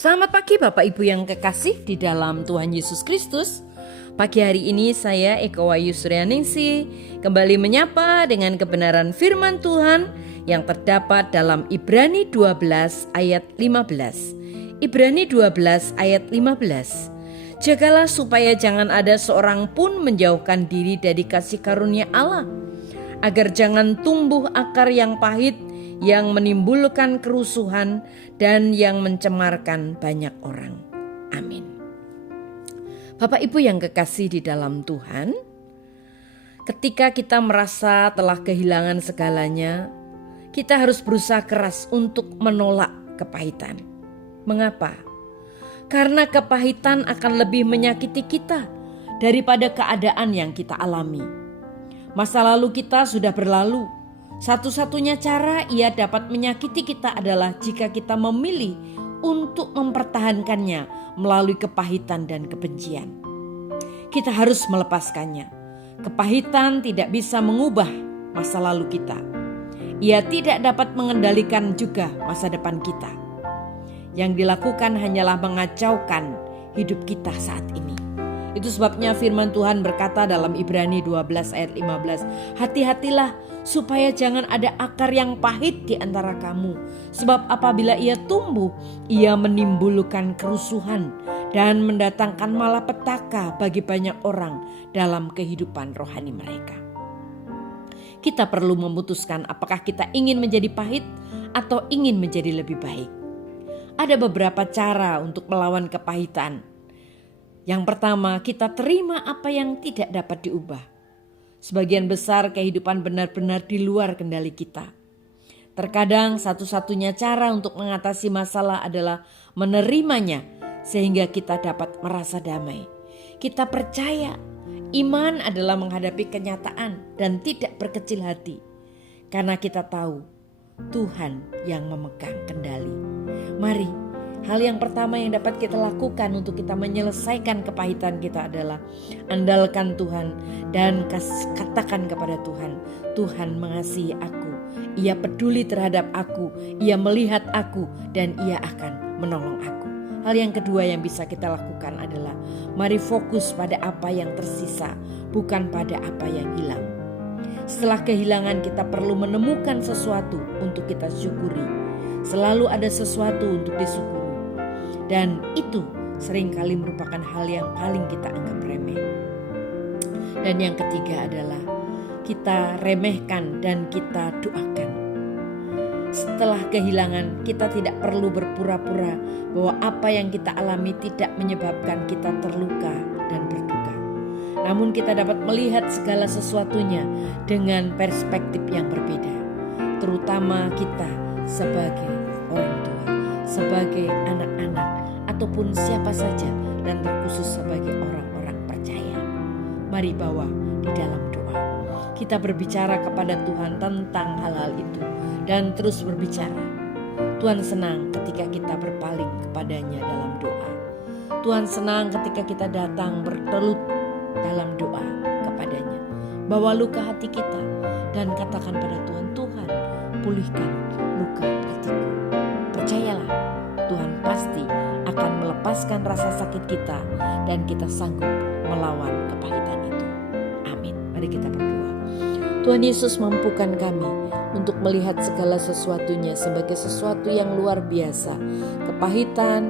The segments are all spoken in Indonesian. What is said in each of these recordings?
Selamat pagi Bapak Ibu yang kekasih di dalam Tuhan Yesus Kristus. Pagi hari ini saya Eko Wayu Suryaningsih kembali menyapa dengan kebenaran firman Tuhan yang terdapat dalam Ibrani 12 ayat 15. Ibrani 12 ayat 15. Jagalah supaya jangan ada seorang pun menjauhkan diri dari kasih karunia Allah, agar jangan tumbuh akar yang pahit yang menimbulkan kerusuhan dan yang mencemarkan banyak orang. Amin. Bapak Ibu yang kekasih di dalam Tuhan, ketika kita merasa telah kehilangan segalanya, kita harus berusaha keras untuk menolak kepahitan. Mengapa? Karena kepahitan akan lebih menyakiti kita daripada keadaan yang kita alami. Masa lalu kita sudah berlalu. Satu-satunya cara ia dapat menyakiti kita adalah jika kita memilih untuk mempertahankannya melalui kepahitan dan kebencian. Kita harus melepaskannya. Kepahitan tidak bisa mengubah masa lalu kita. Ia tidak dapat mengendalikan juga masa depan kita. Yang dilakukan hanyalah mengacaukan hidup kita saat ini. Itu sebabnya firman Tuhan berkata dalam Ibrani 12 ayat 15, hati-hatilah supaya jangan ada akar yang pahit di antara kamu. Sebab apabila ia tumbuh, ia menimbulkan kerusuhan dan mendatangkan malapetaka bagi banyak orang dalam kehidupan rohani mereka. Kita perlu memutuskan apakah kita ingin menjadi pahit atau ingin menjadi lebih baik. Ada beberapa cara untuk melawan kepahitan. Yang pertama, kita terima apa yang tidak dapat diubah. Sebagian besar kehidupan benar-benar di luar kendali kita. Terkadang satu-satunya cara untuk mengatasi masalah adalah menerimanya sehingga kita dapat merasa damai. Kita percaya iman adalah menghadapi kenyataan dan tidak berkecil hati. Karena kita tahu Tuhan yang memegang kendali. Mari, hal yang pertama yang dapat kita lakukan untuk kita menyelesaikan kepahitan kita adalah andalkan Tuhan dan katakan kepada Tuhan, Tuhan mengasihi aku, Ia peduli terhadap aku, Ia melihat aku dan Ia akan menolong aku. Hal yang kedua yang bisa kita lakukan adalah mari fokus pada apa yang tersisa, bukan pada apa yang hilang. Setelah kehilangan kita perlu menemukan sesuatu untuk kita syukuri. Selalu ada sesuatu untuk disyukuri. Dan itu seringkali merupakan hal yang paling kita anggap remeh. Dan yang ketiga adalah kita remehkan dan kita doakan. Setelah kehilangan, kita tidak perlu berpura-pura bahwa apa yang kita alami tidak menyebabkan kita terluka dan berduka. Namun kita dapat melihat segala sesuatunya dengan perspektif yang berbeda. Terutama kita sebagai orang tua, sebagai anak-anak, ataupun siapa saja dan terkhusus sebagai orang-orang percaya. Mari bawa di dalam doa. Kita berbicara kepada Tuhan tentang hal-hal itu dan terus berbicara. Tuhan senang ketika kita berpaling kepadanya dalam doa. Tuhan senang ketika kita datang bertelut dalam doa kepadanya. Bawa luka hati kita dan katakan pada Tuhan, Tuhan pulihkan luka hatiku. Percayalah, Tuhan pasti akan melepaskan rasa sakit kita dan kita sanggup melawan kepahitan itu. Amin. Mari kita berdoa. Tuhan Yesus, mampukan kami untuk melihat segala sesuatunya sebagai sesuatu yang luar biasa. Kepahitan,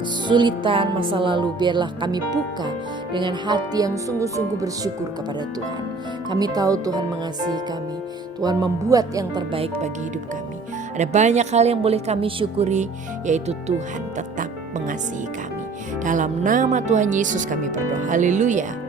kesulitan masa lalu biarlah kami buka dengan hati yang sungguh-sungguh bersyukur kepada Tuhan. Kami tahu Tuhan mengasihi kami. Tuhan membuat yang terbaik bagi hidup kami. Ada banyak hal yang boleh kami syukuri, yaitu Tuhan tetap mengasihi kami. Dalam nama Tuhan Yesus kami berdoa. Haleluya.